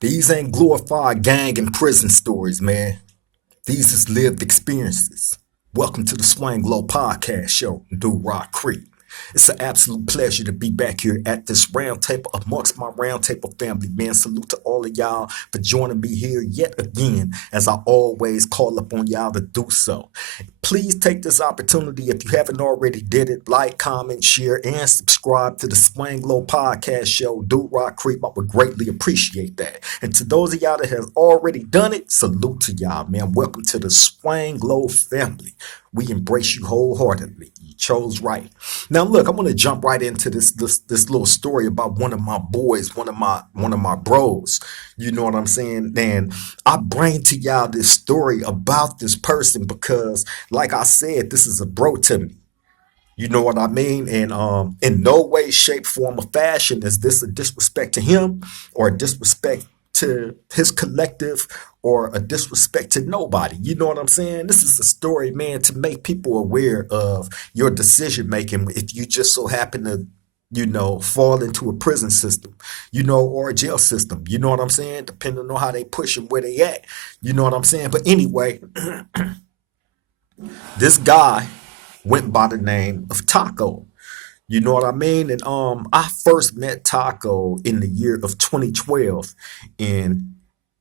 These ain't glorified gang and prison stories, man. These is lived experiences. Welcome to the Swang Low Podcast Show, Dude Rock Crip. It's an absolute pleasure to be back here at this round table amongst my round table family, man. Salute to all of y'all for joining me here yet again, as I always call upon y'all to do so. Please take this opportunity, if you haven't already did it, like, comment, share, and subscribe to the Swang Low Podcast Show, Dude Rock Creep. I would greatly appreciate that. And to those of y'all that has already done it, salute to y'all, man. Welcome to the Swang Low family. We embrace you wholeheartedly. You chose right. Now, look, I'm gonna jump right into this little story about one of my boys, one of my bros. You know what I'm saying? And I bring to y'all this story about this person because, like I said, this is a bro to me. You know what I mean? And in no way, shape, form, or fashion is this a disrespect to him or a disrespect to his collective or a disrespect to nobody. You know what I'm saying? This is a story, man, to make people aware of your decision making if you just so happen to, fall into a prison system, or a jail system. You know what I'm saying? Depending on how they push and where they at. You know what I'm saying? But anyway, this guy went by the name of Taco. You know what I mean? And I first met Taco in the year of 2012 in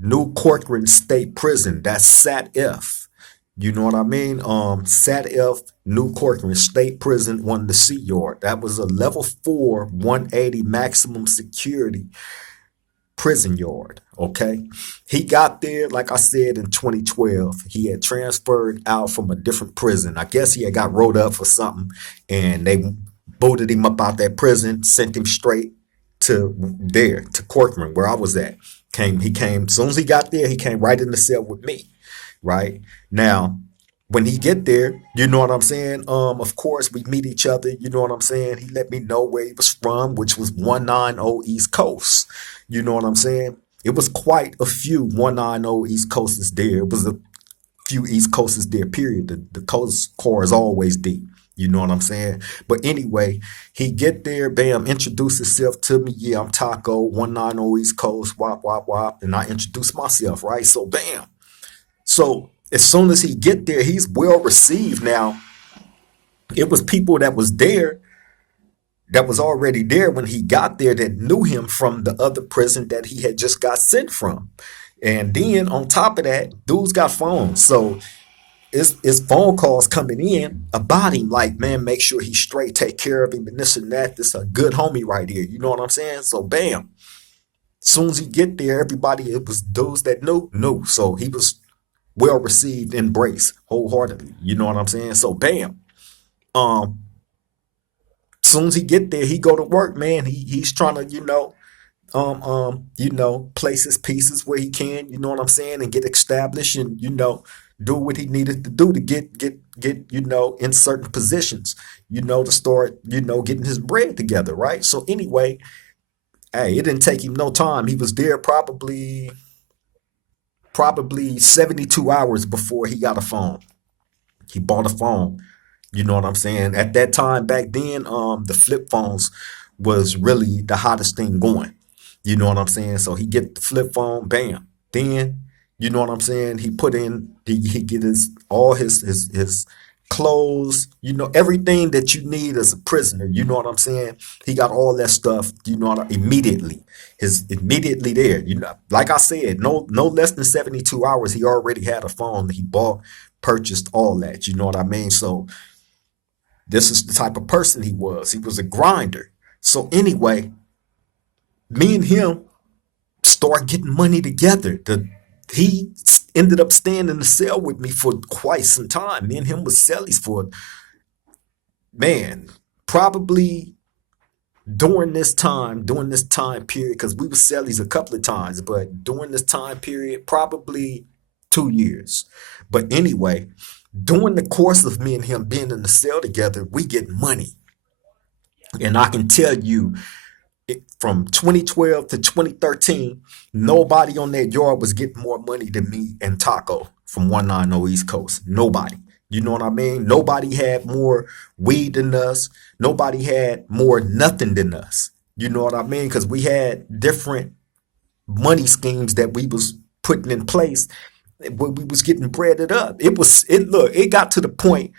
New Corcoran State Prison. That's Sat F. You know what I mean? Sat F, New Corcoran State Prison on the Sea Yard. That was a level 4, 180 maximum security prison yard. Okay. He got there, like I said, in 2012. He had transferred out from a different prison. I guess he had got rolled up for something and they booted him up out that prison, sent him straight to Corcoran, where I was at. He came, as soon as he got there, he came right in the cell with me. Right. Now, when he get there, you know what I'm saying? Of course, we meet each other. You know what I'm saying? He let me know where he was from, which was 190 East Coast. You know what I'm saying? It was quite a few 190 East Coasters there. It was a few East Coasters there, period. The Coast Core is always deep. You know what I'm saying? But anyway, he get there, bam, introduce himself to me. Yeah, I'm Taco, 190 East Coast, wop, wop, wop. And I introduce myself, right? So bam. So as soon as he get there, he's well received. Now, it was people that was there that was already there when he got there that knew him from the other prison that he had just got sent from. And then on top of that, dude's got phones. So it's phone calls coming in about him, like, man, make sure he's straight, take care of him, and this and that. This is a good homie right here. You know what I'm saying? So bam. As soon as he get there, everybody, it was those that knew. So he was well received, embraced wholeheartedly. You know what I'm saying? So bam. Um, as soon as he get there, he go to work, man. He's trying to, place his pieces where he can, you know what I'm saying, and get established and, do what he needed to do to get, in certain positions, to start, getting his bread together, right? So anyway, hey, it didn't take him no time. He was there probably 72 hours before he got a phone. He bought a phone. You know what I'm saying? At that time back then, the flip phones was really the hottest thing going. You know what I'm saying? So he get the flip phone, bam. Then, you know what I'm saying? He put in, he get all his clothes, everything that you need as a prisoner. You know what I'm saying? He got all that stuff, immediately. His immediately there. Like I said, no less than 72 hours, he already had a phone. He bought, purchased all that. You know what I mean? So this is the type of person he was. He was a grinder. So anyway, me and him start getting money together. He ended up staying in the cell with me for quite some time. Me and him was cellies for, man, probably during this time period, because we were cellies a couple of times, but during this time period, probably 2 years. But anyway, during the course of me and him being in the cell together, we get money. And I can tell you, from 2012 to 2013, nobody on that yard was getting more money than me and Taco from 190 East Coast. Nobody. You know what I mean? Nobody had more weed than us. Nobody had more nothing than us. You know what I mean? Because we had different money schemes that we was putting in place when we was getting breaded up. It got to the point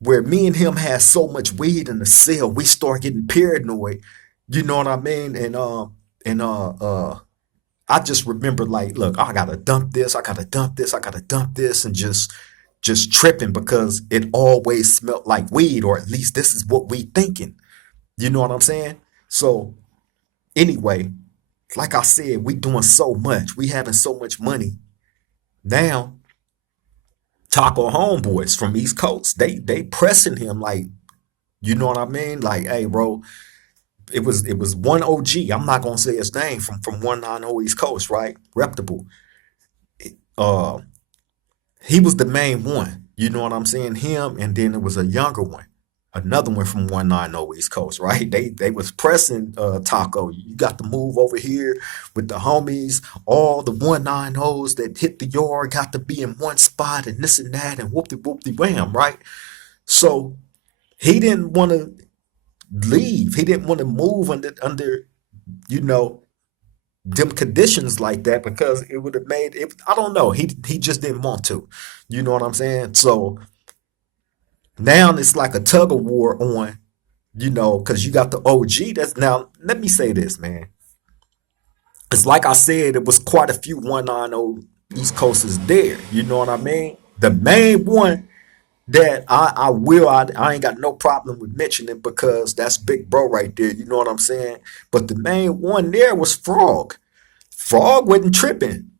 where me and him had so much weed in the cell, we start getting paranoid. You know what I mean? And I just remember like, look, I gotta dump this, I gotta dump this, I gotta dump this, and just tripping because it always smelled like weed, or at least this is what we thinking. You know what I'm saying? So anyway, like I said, we doing so much, we having so much money now. Taco homeboys from East Coast, they pressing him like, you know what I mean? Like, hey, bro, it was one OG. I'm not gonna say his name from 190 East Coast, right? Reputable. Uh, he was the main one. You know what I'm saying? Him, and then there was a younger one, another one from 190 East Coast, right? They was pressing Taco. You got to move over here with the homies. All the 190s that hit the yard got to be in one spot, and this and that, and whoopty whoopty wham, right? So he didn't want to leave. He didn't want to move under you know them conditions like that because it would have made it. I don't know. He just didn't want to. You know what I'm saying? So now it's like a tug of war on, because you got the OG. That's now. Let me say this, man. It's like I said, it was quite a few 190 East Coasters there. You know what I mean? The main one that I ain't got no problem with mentioning because that's big bro right there. You know what I'm saying? But the main one there was Frog. Frog wasn't tripping.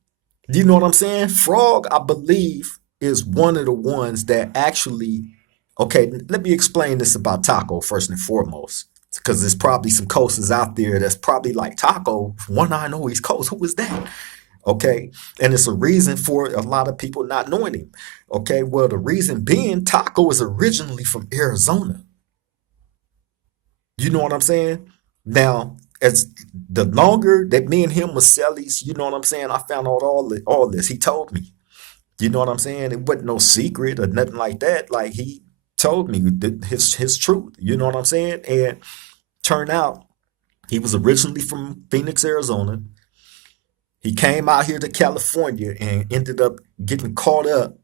You know what I'm saying? Frog, I believe, is one of the ones that actually. Okay, let me explain this about Taco first and foremost, because there's probably some coasters out there that's probably like Taco. One I know East Coast. Who is that? Okay, and it's a reason for a lot of people not knowing him. Okay, well, the reason being Taco is originally from Arizona. You know what I'm saying? Now, as the longer that me and him was cellies, you know what I'm saying, I found out all this. He told me. You know what I'm saying? It wasn't no secret or nothing like that. Like he told me his truth. You know what I'm saying? And turned out he was originally from Phoenix, Arizona. He came out here to California and ended up getting caught up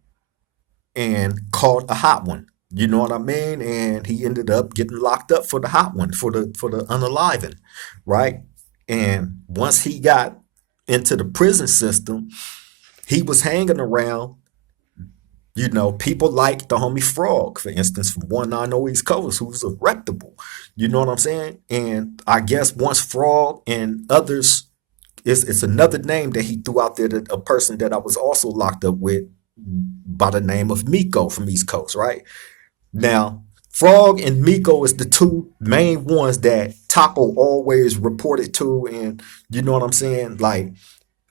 and caught a hot one. You know what I mean? And he ended up getting locked up for the hot one, for the unaliving, right? And once he got into the prison system, he was hanging around, people like the homie Frog, for instance, from 190 East Coast, who's a reputable. You know what I'm saying? And I guess once Frog and others, it's another name that he threw out there, that a person that I was also locked up with by the name of Miko from East Coast, right? Now, Frog and Miko is the two main ones that Taco always reported to, and you know what I'm saying? Like,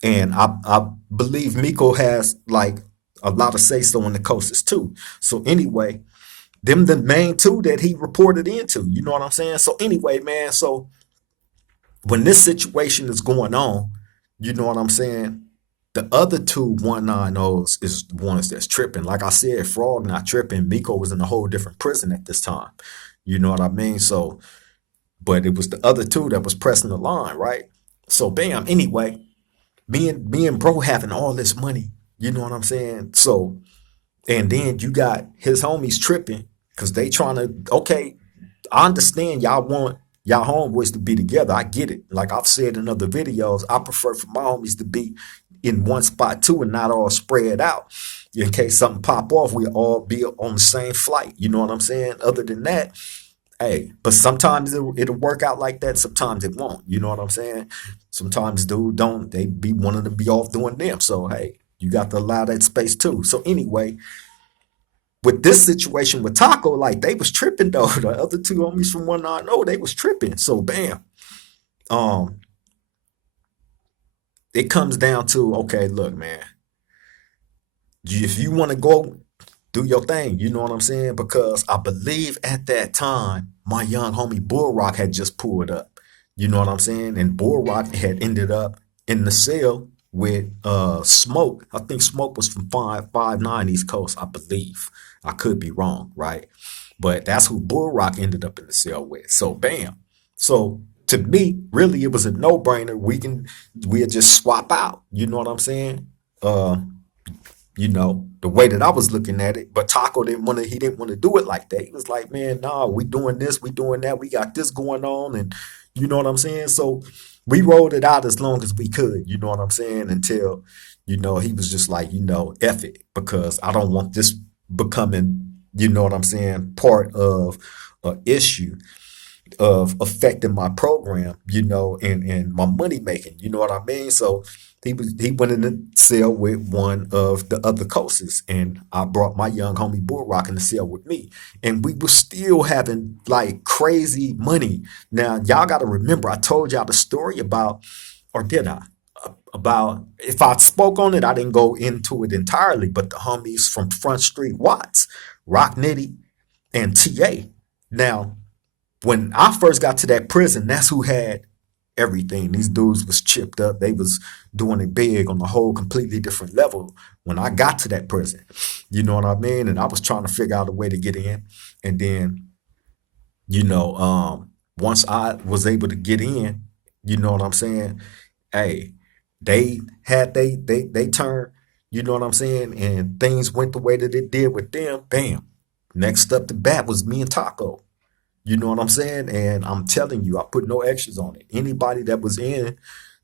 and I believe Miko has like a lot of say so in the coasters too. So anyway, them the main two that he reported into. You know what I'm saying? So anyway, man. So when this situation is going on, you know what I'm saying? The other two 190s is the ones that's tripping. Like I said, Frog not tripping. Miko was in a whole different prison at this time. You know what I mean? So, but it was the other two that was pressing the line, right? So bam. Anyway, me and bro having all this money. You know what I'm saying? So, and then you got his homies tripping because they trying to. Okay, I understand y'all want y'all homeboys to be together. I get it. Like I've said in other videos, I prefer for my homies to be in one spot too and not all spread out. In case something pop off, we all be on the same flight. You know what I'm saying? Other than that, hey, but sometimes it'll work out like that. Sometimes it won't. You know what I'm saying? Sometimes dude don't they be wanting to be off doing them. So hey, you got to allow that space too. So anyway, with this situation with Taco, like they was tripping though. The other two homies from 190, they was tripping. So bam. Um, it comes down to, okay, look, man, if you want to go do your thing, you know what I'm saying? Because I believe at that time, my young homie Bull Rock had just pulled up. You know what I'm saying? And Bull Rock had ended up in the cell with Smoke. I think Smoke was from 559 East Coast, I believe. I could be wrong, right? But that's who Bull Rock ended up in the cell with. So bam. So to me, really, it was a no brainer. We'll just swap out. You know what I'm saying? Uh, the way that I was looking at it, but Taco he didn't want to do it like that. He was like, man, nah, we doing this, we doing that, we got this going on, and you know what I'm saying? So we rolled it out as long as we could, you know what I'm saying, until, he was just like, F it, because I don't want this becoming, you know what I'm saying, part of a issue of affecting my program, and my money making, you know what I mean? So he went in the cell with one of the other coaches, and I brought my young homie Bull Rock in the cell with me, and we were still having like crazy money. Now y'all got to remember, I told y'all the story about, or did I? About, if I spoke on it, I didn't go into it entirely, but the homies from Front Street Watts, Rock Nitty, and TA. Now, when I first got to that prison, that's who had everything. These dudes was chipped up. They was doing it big on a whole completely different level when I got to that prison. You know what I mean? And I was trying to figure out a way to get in. And then, once I was able to get in, you know what I'm saying? Hey, they had they turn, you know what I'm saying? And things went the way that it did with them. Bam. Next up to bat was me and Taco. You know what I'm saying? And I'm telling you, I put no extras on it. Anybody that was in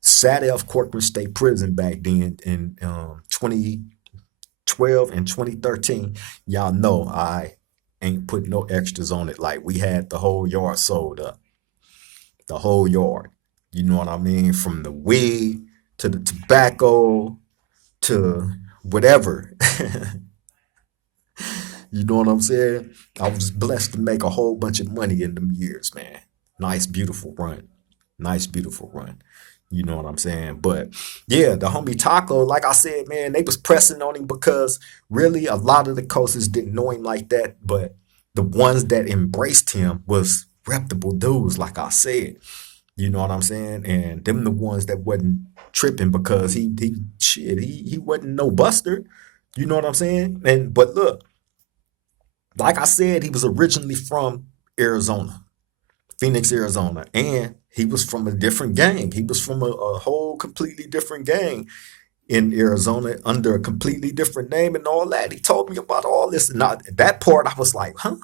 SADF Corcoran State Prison back then in 2012 and 2013, y'all know I ain't put no extras on it. Like, we had the whole yard sold up. The whole yard. You know what I mean? From the weed to the tobacco to whatever. You know what I'm saying? I was blessed to make a whole bunch of money in them years, man. Nice, beautiful run. Nice, beautiful run. You know what I'm saying? But yeah, the homie Taco, like I said, man, they was pressing on him because really a lot of the coaches didn't know him like that. But the ones that embraced him was reputable dudes, like I said. You know what I'm saying? And them the ones that wasn't tripping because he wasn't no buster. You know what I'm saying? But look, like I said, he was originally from Arizona, Phoenix, Arizona, and he was from a different gang. He was from a whole completely different gang in Arizona under a completely different name and all that. He told me about all this, and that part I was like, huh?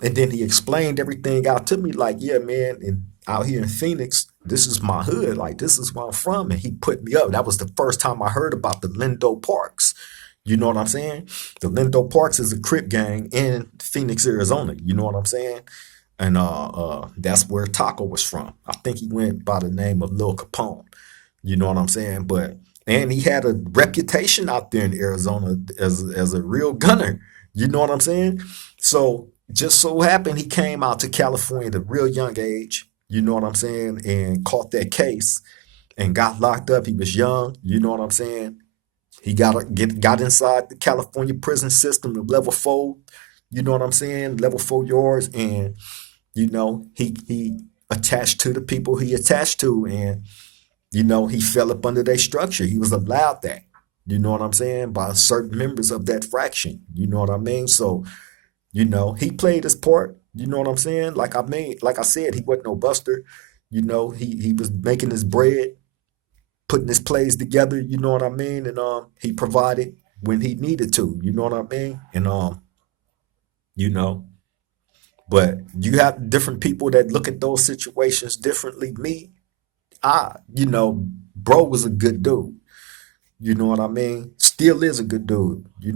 And then he explained everything out to me, like, yeah, man, and out here in Phoenix, this is my hood, like this is where I'm from, and he put me up. That was the first time I heard about the Lindo Parks. You know what I'm saying? The Lindo Parks is a Crip gang in Phoenix, Arizona. You know what I'm saying? And that's where Taco was from. I think he went by the name of Lil Capone. You know what I'm saying? And he had a reputation out there in Arizona as a real gunner. You know what I'm saying? So just so happened he came out to California at a real young age. You know what I'm saying? And caught that case and got locked up. He was young. You know what I'm saying? He got inside the California prison system, the level 4, you know what I'm saying, level 4 yards, and he attached to the people he attached to, and he fell up under their structure. He was allowed that, you know what I'm saying, by certain members of that fraction, you know what I mean. So he played his part, you know what I'm saying. Like I said, he wasn't no buster, he was making his bread, putting his plays together, you know what I mean? And he provided when he needed to, you know what I mean? And you know, but you have different people that look at those situations differently. Me, bro was a good dude. You know what I mean? Still is a good dude, I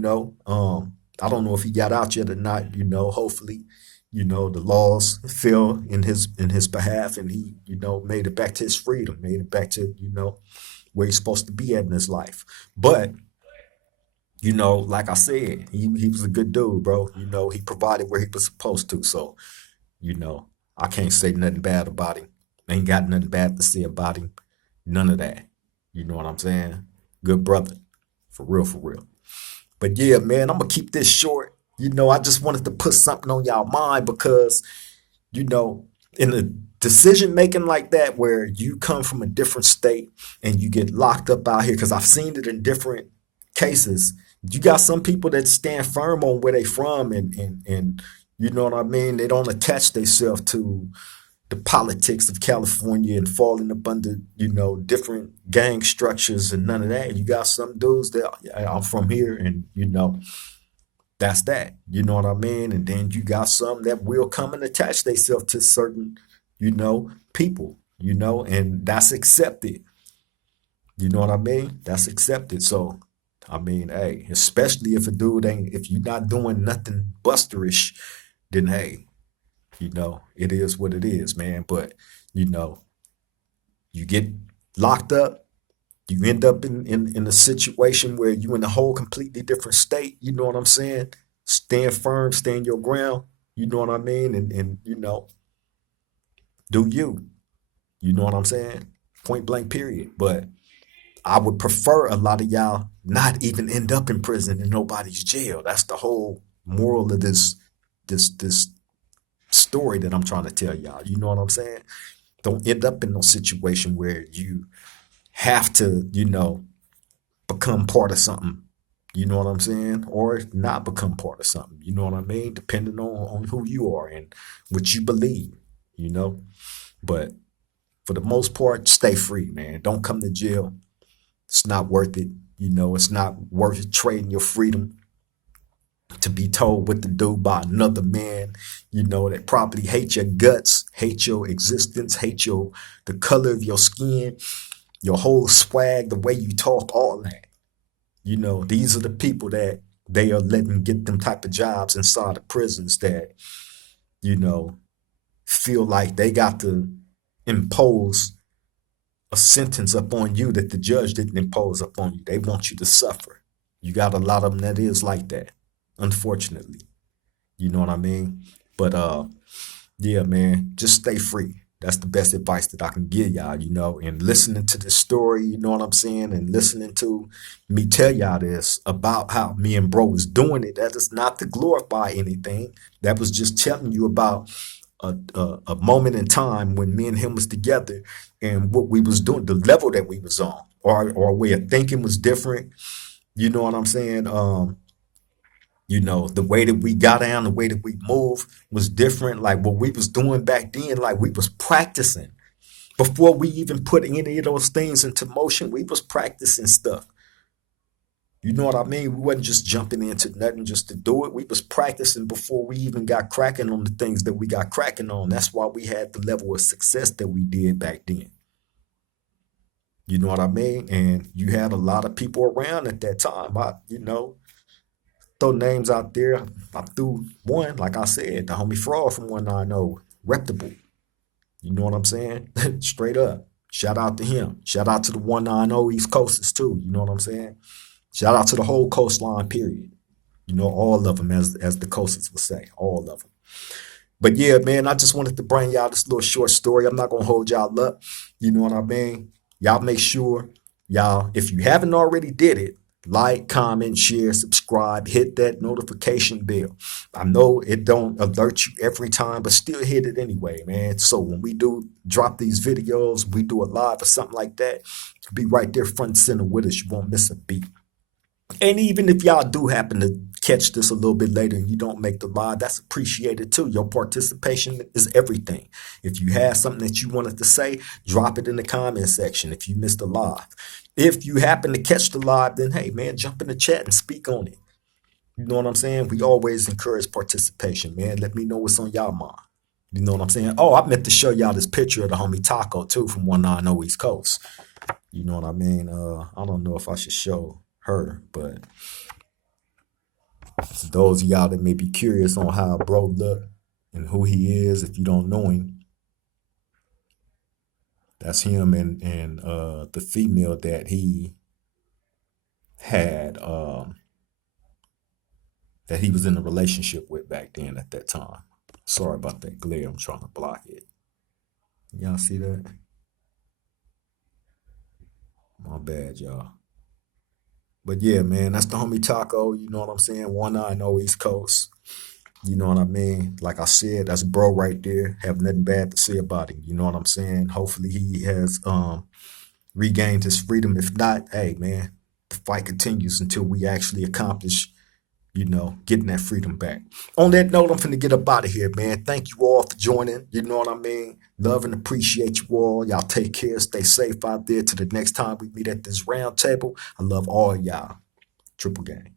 don't know if he got out yet or not, hopefully, the laws fell in his behalf, and he, made it back to his freedom, made it back to, where he's supposed to be at in his life. But, like I said, he was a good dude, bro. He provided where he was supposed to. So, I can't say nothing bad about him. Ain't got nothing bad to say about him. None of that. You know what I'm saying? Good brother. For real, for real. But yeah, man, I'm gonna keep this short. I just wanted to put something on y'all mind because, in a decision making like that, where you come from a different state and you get locked up out here, because I've seen it in different cases. You got some people that stand firm on where they from, and you know what I mean. They don't attach themselves to the politics of California and falling up under, different gang structures and none of that. You got some dudes that I'm from here, and that's that. You know what I mean? And then you got some that will come and attach themselves to certain, people, and that's accepted. You know what I mean? That's accepted. So, I mean, hey, especially if you're not doing nothing busterish, then hey, it is what it is, man. But, you know, you get locked up, you end up in a situation where you in a whole completely different state, you know what I'm saying? Stand firm, stand your ground, you know what I mean? And do you. You know what I'm saying? Point blank period. But I would prefer a lot of y'all not even end up in prison in nobody's jail. That's the whole moral of this story that I'm trying to tell y'all. You know what I'm saying? Don't end up in no situation where you have to, become part of something. You know what I'm saying? Or not become part of something. You know what I mean? Depending on who you are and what you believe, you know? But for the most part, stay free, man. Don't come to jail. It's not worth it. It's not worth trading your freedom to be told what to do by another man, that probably hate your guts, hate your existence, hate the color of your skin, your whole swag, the way you talk, all that. These are the people that they are letting get them type of jobs inside the prisons that, feel like they got to impose a sentence upon you that the judge didn't impose upon you. They want you to suffer. You got a lot of them that is like that, unfortunately. You know what I mean? But yeah, man, just stay free. That's the best advice that I can give y'all, and listening to this story, you know what I'm saying? And listening to me tell y'all this about how me and bro was doing it. That is not to glorify anything. That was just telling you about a moment in time when me and him was together and what we was doing, the level that we was on. Our way of thinking was different. You know what I'm saying? The way that we got down, the way that we moved was different. Like what we was doing back then, like we was practicing. Before we even put any of those things into motion, we was practicing stuff. You know what I mean? We wasn't just jumping into nothing just to do it. We was practicing before we even got cracking on the things that we got cracking on. That's why we had the level of success that we did back then. You know what I mean? And you had a lot of people around at that time. Throw names out there. I threw one, like I said, the homie Fraud from 190, reputable. You know what I'm saying? Straight up. Shout out to him. Shout out to the 190 East Coasters too. You know what I'm saying? Shout out to the whole coastline, period. All of them, as the coasters would say, all of them. But yeah, man, I just wanted to bring y'all this little short story. I'm not going to hold y'all up. You know what I mean? Y'all make sure, if you haven't already did it, like, comment, share, subscribe, hit that notification bell. I know it don't alert you every time, but still hit it anyway, man. So when we do drop these videos, we do a live or something like that, be right there front and center with us. You won't miss a beat. And even if y'all do happen to catch this a little bit later and you don't make the live, that's appreciated too. Your participation is everything. If you have something that you wanted to say, drop it in the comment section if you missed the live. If you happen to catch the live, then hey, man, jump in the chat and speak on it. You know what I'm saying? We always encourage participation, man. Let me know what's on y'all mind. You know what I'm saying? Oh, I meant to show y'all this picture of the homie Taco too from 190 East Coast. You know what I mean? I don't know if I should show her, but for those of y'all that may be curious on how bro look and who he is, if you don't know him, that's him and the female that he had that he was in a relationship with back then at that time. Sorry about that glare. I'm trying to block it. Y'all see that? My bad, y'all. But yeah, man, that's the homie Taco. You know what I'm saying? 190 East Coast. You know what I mean? Like I said, that's bro right there. Have nothing bad to say about him. You know what I'm saying? Hopefully he has regained his freedom. If not, hey man, the fight continues until we actually accomplish getting that freedom back. On that note, I'm finna get up out of here, man. Thank you all for joining. You know what I mean? Love and appreciate you all. Y'all take care. Stay safe out there. Till the next time we meet at this round table. I love all y'all. Triple gang.